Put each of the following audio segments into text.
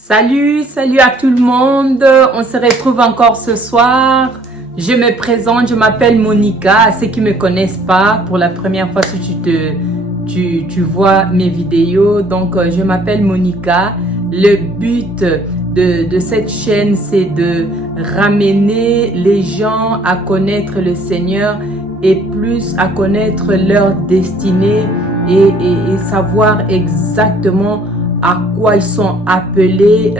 Salut à tout le monde. On se retrouve encore ce soir. Je me présente, je m'appelle Monica. À ceux qui ne me connaissent pas, pour la première fois si tu vois mes vidéos. Donc, je m'appelle Monica. Le but de cette chaîne, c'est de ramener les gens à connaître le Seigneur et plus à connaître leur destinée et savoir exactement à quoi ils sont appelés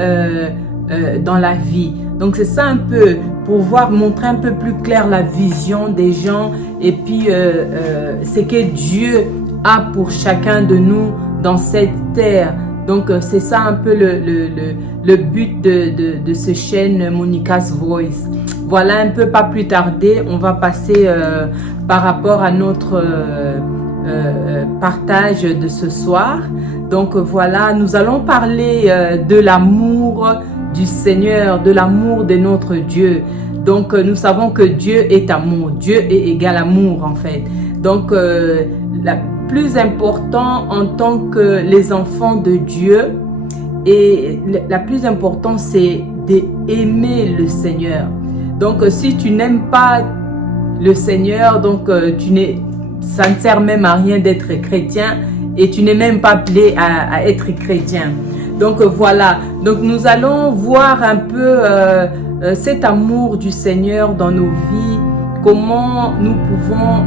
dans la vie. Donc c'est ça un peu, pour montrer un peu plus clair la vision des gens et puis ce que Dieu a pour chacun de nous dans cette terre. Donc c'est ça un peu le but de ce chaîne Monica's Voice. Voilà, un peu pas plus tarder, on va passer par rapport à notre partage de ce soir. Donc voilà, nous allons parler de l'amour du Seigneur, de l'amour de notre Dieu. Donc nous savons que Dieu est amour, Dieu est égal amour en fait. Donc la plus important en tant que les enfants de Dieu, et la plus importante c'est d'aimer le Seigneur. Donc si tu n'aimes pas le Seigneur, donc ça ne sert même à rien d'être chrétien et tu n'es même pas appelé à être chrétien. Donc voilà, donc nous allons voir un peu cet amour du Seigneur dans nos vies, comment nous pouvons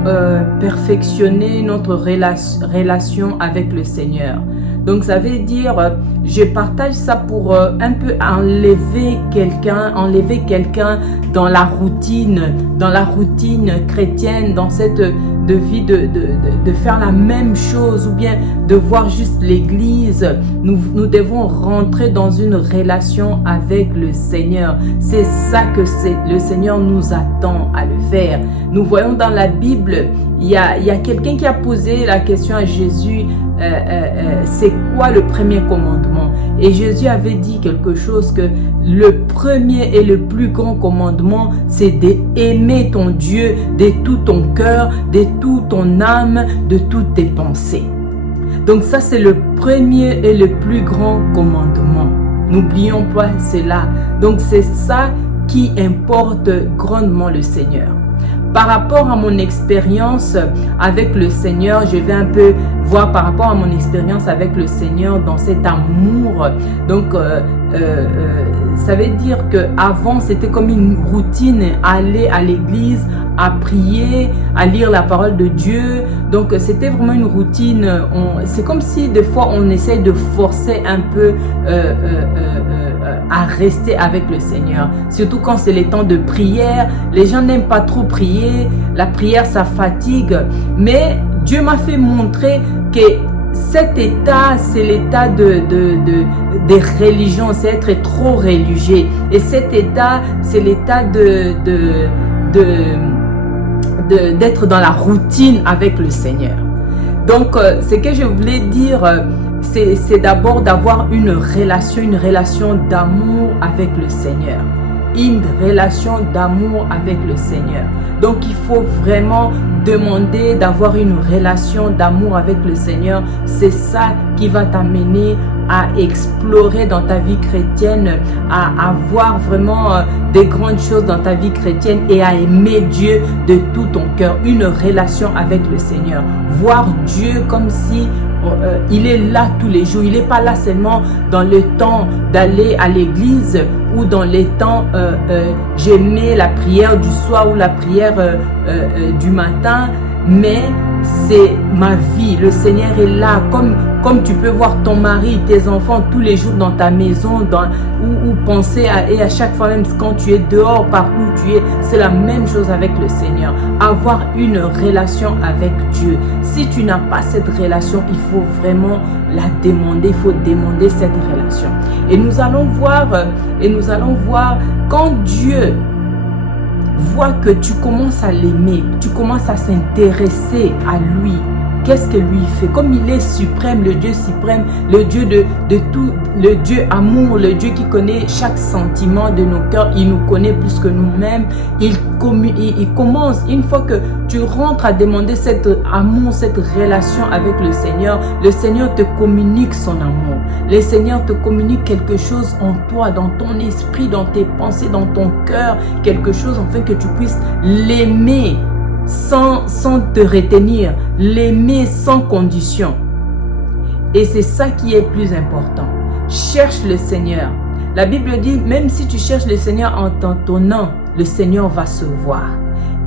perfectionner notre relation avec le Seigneur. Donc ça veut dire, je partage ça pour un peu enlever quelqu'un dans la routine chrétienne, dans cette de vie de faire la même chose ou bien de voir juste l'église. Nous devons rentrer dans une relation avec le Seigneur. C'est ça que le Seigneur nous attend à le faire. Nous voyons dans la Bible, il y a quelqu'un qui a posé la question à Jésus, c'est quoi le premier commandement? Et Jésus avait dit quelque chose, que le premier et le plus grand commandement, c'est d'aimer ton Dieu de tout ton cœur, de toute ton âme, de toutes tes pensées. Donc ça, c'est le premier et le plus grand commandement. N'oublions pas cela. Donc c'est ça qui importe grandement le Seigneur. Par rapport à mon expérience avec le Seigneur, je vais un peu voir par rapport à mon expérience avec le Seigneur dans cet amour. Donc, ça veut dire qu'avant, c'était comme une routine, aller à l'église, à prier, à lire la parole de Dieu. Donc, c'était vraiment une routine. C'est comme si des fois, on essaie de forcer un peu à rester avec le Seigneur. Surtout quand c'est les temps de prière. Les gens n'aiment pas trop prier. La prière, ça fatigue. Mais Dieu m'a fait montrer que cet état, c'est l'état des religions. C'est être trop religieux. Et cet état, c'est l'état d'être dans la routine avec le Seigneur. Donc, ce que je voulais dire, c'est d'abord d'avoir une relation d'amour avec le Seigneur. Une relation d'amour avec le Seigneur. Donc, il faut vraiment demander d'avoir une relation d'amour avec le Seigneur. C'est ça qui va t'amener à explorer dans ta vie chrétienne, à avoir vraiment des grandes choses dans ta vie chrétienne et à aimer Dieu de tout ton cœur. Une relation avec le Seigneur. Voir Dieu comme si il est là tous les jours. Il n'est pas là seulement dans le temps d'aller à l'église ou dans les temps j'aimais la prière du soir ou la prière du matin, mais c'est ma vie. Le Seigneur est là, comme tu peux voir ton mari, tes enfants tous les jours dans ta maison, ou penser et à chaque fois, même quand tu es dehors, partout où tu es, c'est la même chose avec le Seigneur. Avoir une relation avec Dieu. Si tu n'as pas cette relation, il faut vraiment la demander. Il faut demander cette relation. Et nous allons voir quand Dieu voit que tu commences à l'aimer, tu commences à s'intéresser à lui, qu'est-ce que lui fait? Comme il est suprême, le Dieu suprême, le Dieu de tout, le Dieu amour, le Dieu qui connaît chaque sentiment de nos cœurs, il nous connaît plus que nous-mêmes. Il commence, une fois que tu rentres à demander cet amour, cette relation avec le Seigneur te communique son amour. Le Seigneur te communique quelque chose en toi, dans ton esprit, dans tes pensées, dans ton cœur, quelque chose afin que tu puisses l'aimer sans te retenir, l'aimer sans condition. Et c'est ça qui est plus important. Cherche le Seigneur. La Bible dit, même si tu cherches le Seigneur en t'entonnant, le Seigneur va se voir.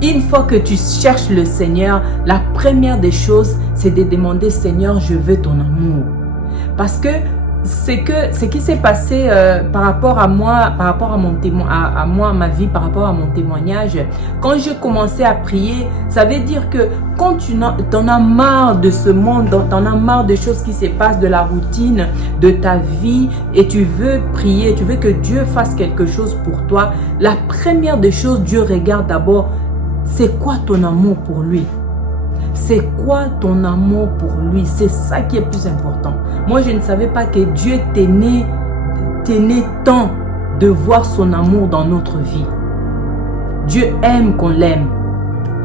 Une fois que tu cherches le Seigneur, la première des choses, c'est de demander, Seigneur, je veux ton amour. Parce que ce qui s'est passé par rapport à moi, par rapport à ma vie, par rapport à mon témoignage, quand j'ai commencé à prier, ça veut dire que quand tu en as marre de ce monde, tu en as marre des choses qui se passent, de la routine, de ta vie, et tu veux prier, tu veux que Dieu fasse quelque chose pour toi, la première des choses, Dieu regarde d'abord, c'est quoi ton amour pour lui? C'est quoi ton amour pour lui? C'est ça qui est plus important. Moi, je ne savais pas que Dieu tenait tant de voir son amour dans notre vie. Dieu aime qu'on l'aime.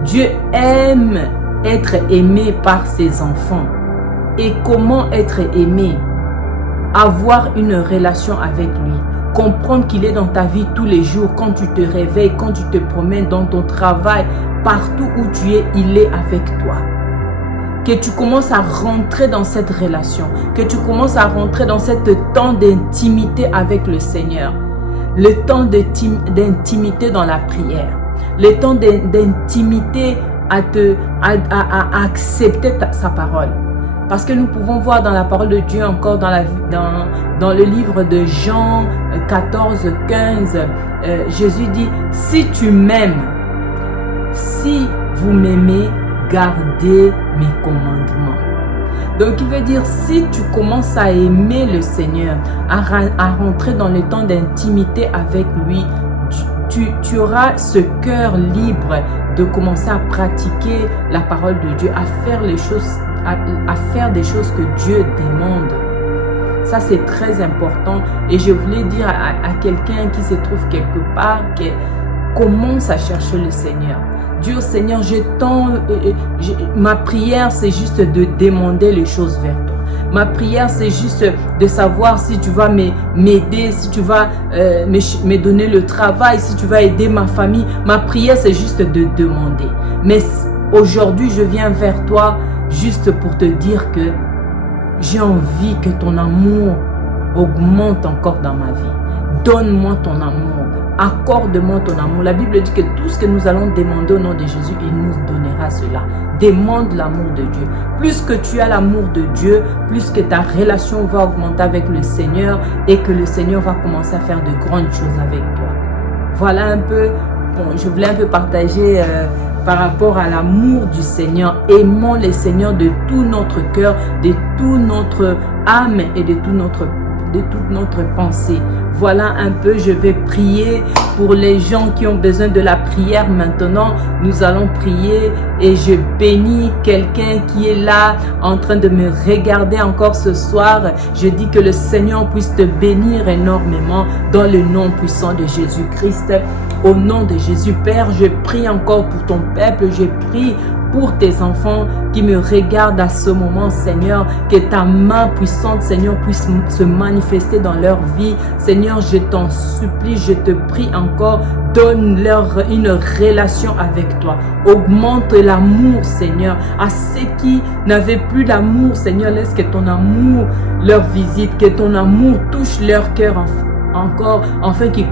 Dieu aime être aimé par ses enfants. Et comment être aimé? Avoir une relation avec lui. Comprendre qu'il est dans ta vie tous les jours, quand tu te réveilles, quand tu te promènes dans ton travail, partout où tu es, il est avec toi. Que tu commences à rentrer dans cette relation, que tu commences à rentrer dans ce temps d'intimité avec le Seigneur. Le temps d'intimité dans la prière. Le temps d'intimité à accepter sa parole. Parce que nous pouvons voir dans la parole de Dieu, encore dans le livre de Jean 14, 15, Jésus dit, si tu m'aimes, si vous m'aimez, gardez mes commandements. Donc il veut dire, si tu commences à aimer le Seigneur, à rentrer dans le temps d'intimité avec lui, tu auras ce cœur libre de commencer à pratiquer la parole de Dieu, à faire les choses, à faire des choses que Dieu demande. Ça, c'est très important. Et je voulais dire à quelqu'un qui se trouve quelque part, que commence à chercher le Seigneur. Dieu, Seigneur, ma prière, c'est juste de demander les choses vers toi. Ma prière, c'est juste de savoir si tu vas m'aider, si tu vas me donner le travail, si tu vas aider ma famille. Ma prière, c'est juste de demander. Mais aujourd'hui, je viens vers toi juste pour te dire que j'ai envie que ton amour augmente encore dans ma vie. Donne-moi ton amour. Accorde-moi ton amour. La Bible dit que tout ce que nous allons demander au nom de Jésus, il nous donnera cela. Demande l'amour de Dieu. Plus que tu as l'amour de Dieu, plus que ta relation va augmenter avec le Seigneur et que le Seigneur va commencer à faire de grandes choses avec toi. Voilà un peu, je voulais un peu partager par rapport à l'amour du Seigneur. Aimons le Seigneur de tout notre cœur, de toute notre âme et de toute notre pensée. Voilà un peu, je vais prier pour les gens qui ont besoin de la prière maintenant. Nous allons prier et je bénis quelqu'un qui est là en train de me regarder encore ce soir. Je dis que le Seigneur puisse te bénir énormément dans le nom puissant de Jésus-Christ. Au nom de Jésus, Père, je prie encore pour ton peuple, je prie pour tes enfants qui me regardent à ce moment, Seigneur, que ta main puissante, Seigneur, puisse se manifester dans leur vie. Seigneur, je t'en supplie, je te prie encore, donne-leur une relation avec toi. Augmente l'amour, Seigneur, à ceux qui n'avaient plus l'amour, Seigneur, laisse que ton amour leur visite, que ton amour touche leur cœur encore, afin qu'ils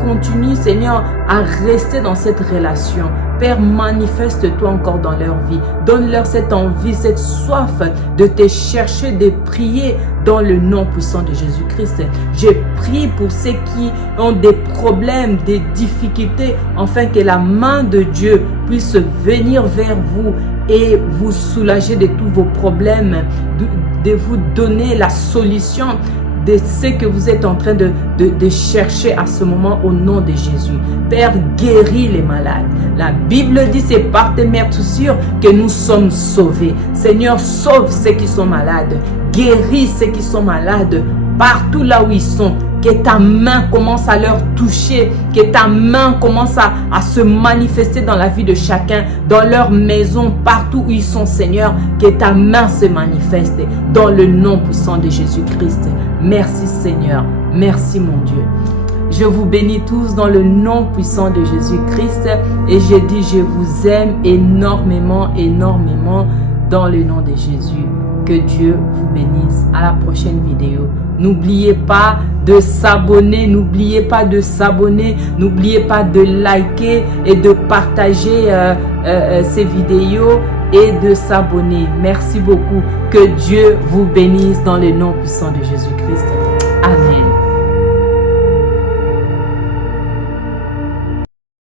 continuent, Seigneur, à rester dans cette relation. Père, manifeste-toi encore dans leur vie. Donne-leur cette envie, cette soif de te chercher, de prier dans le nom puissant de Jésus-Christ. Je prie pour ceux qui ont des problèmes, des difficultés, afin que la main de Dieu puisse venir vers vous et vous soulager de tous vos problèmes, de vous donner la solution, de ce que vous êtes en train de chercher à ce moment au nom de Jésus. Père, guéris les malades. La Bible dit, c'est par tes meurtrissures que nous sommes sauvés. Seigneur, sauve ceux qui sont malades. Guéris ceux qui sont malades partout là où ils sont. Que ta main commence à leur toucher, que ta main commence à se manifester dans la vie de chacun, dans leur maison, partout où ils sont, Seigneur, que ta main se manifeste dans le nom puissant de Jésus-Christ. Merci Seigneur, merci mon Dieu. Je vous bénis tous dans le nom puissant de Jésus-Christ et je dis je vous aime énormément, énormément dans le nom de Jésus. Que Dieu vous bénisse. À la prochaine vidéo. N'oubliez pas de s'abonner, n'oubliez pas de s'abonner, n'oubliez pas de liker et de partager ces vidéos et de s'abonner. Merci beaucoup. Que Dieu vous bénisse dans le nom puissant de Jésus-Christ.